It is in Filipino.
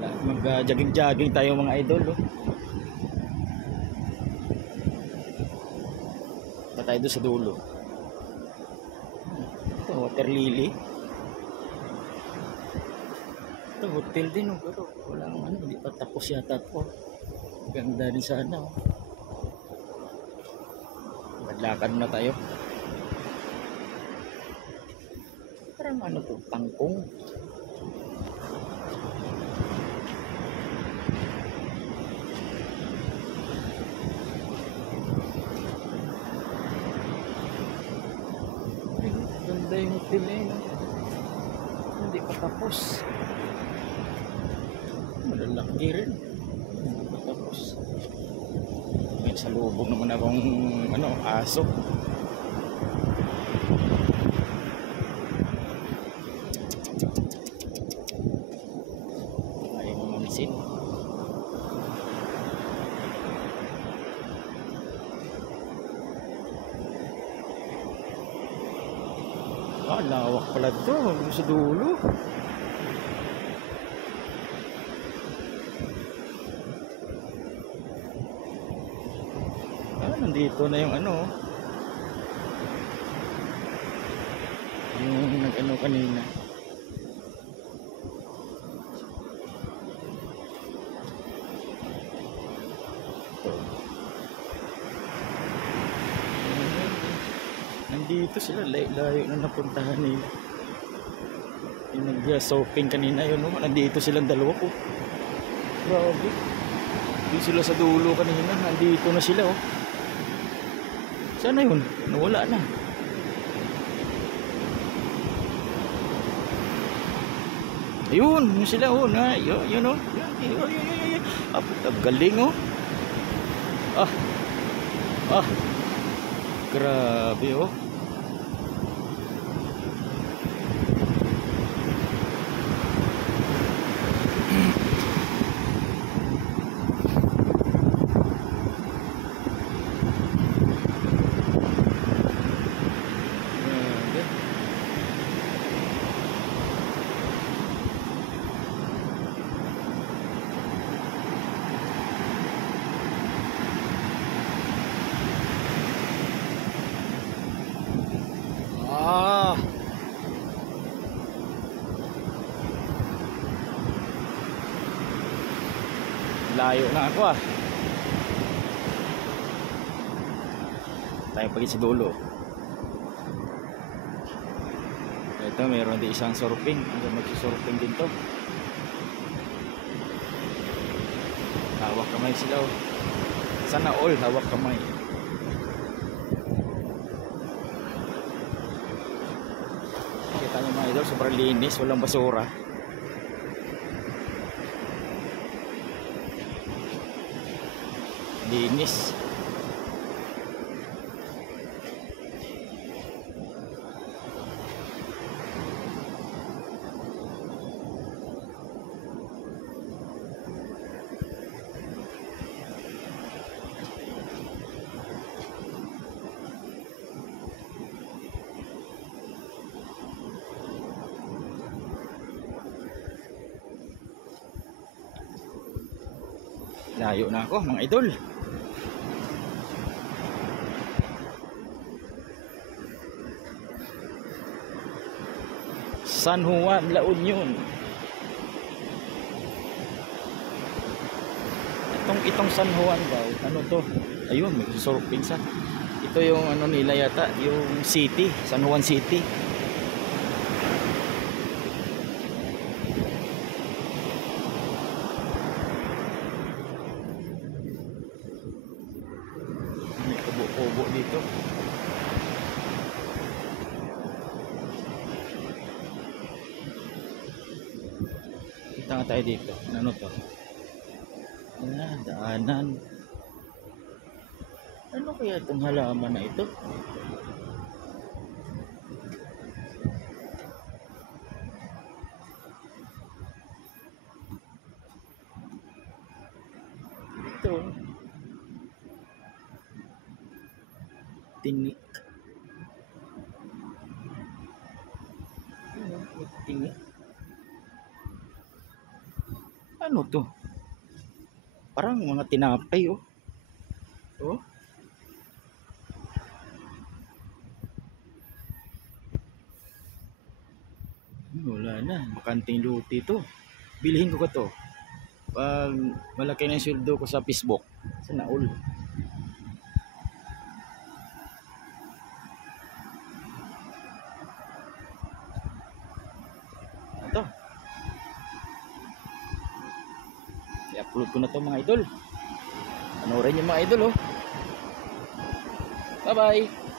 Mag-jogging tayo mga idol. Oh. Punta tayo doon sa dulo. Ito, water lily. Ito, hotel din. Oh. Pero walang ano, hindi pa tapos yata ito. Ganda din sana. Oh. Maglakad na tayo. Parang ano to, tangkong. Ganda yung hotel eh, no? Hindi pa tapos. Malalaki rin. Hindi pa tapos. May salubog naman akong ano, aso. Ayaw mo mamisin. Lawak pala ito. Sa dulo. Nandito na yung ano. Yung nag-ano kanina. Nandito sila, layo na napuntahan nila. Yung nag-shopping kanina yun, no? Nandito silang dalawa ko. Grabe. Hindi sila sa dulo kanina, nandito na sila, oh. Sana yun, nawala na. Ayun, yun sila, oh. Yun, oh. Yun. Galing, oh. Grabe, oh. Layo na ako, ah. Tayo pagi sa dulo. Ito, meron din isang surfing. Magsusurfing din to. Hawak kamay sila, oh. Sana all hawak kamay. Kita nyo mga idol, sobrang linis, walang basura. Linis. Layo na ako mga idol. San Juan, La Union. Itong San Juan daw, ano to? Ayun, may surfing sa. Ito yung ano nila yata, yung city, San Juan City. May kubo-kubo dito. Kita nga tayo dito. Ano to? Daanan. Ano kaya itong halaman na ito? Ito. Tinik. Tinik. Ano to? Parang mga tinapay oh. Oh. Wala na, bakanting luti to. Bilhin ko ka to. Pag malaki na yung sweldo ko sa Facebook, sana all. Ito. I-upload ko na to mga idol. Panoorin niyo mga idol oh. Bye bye.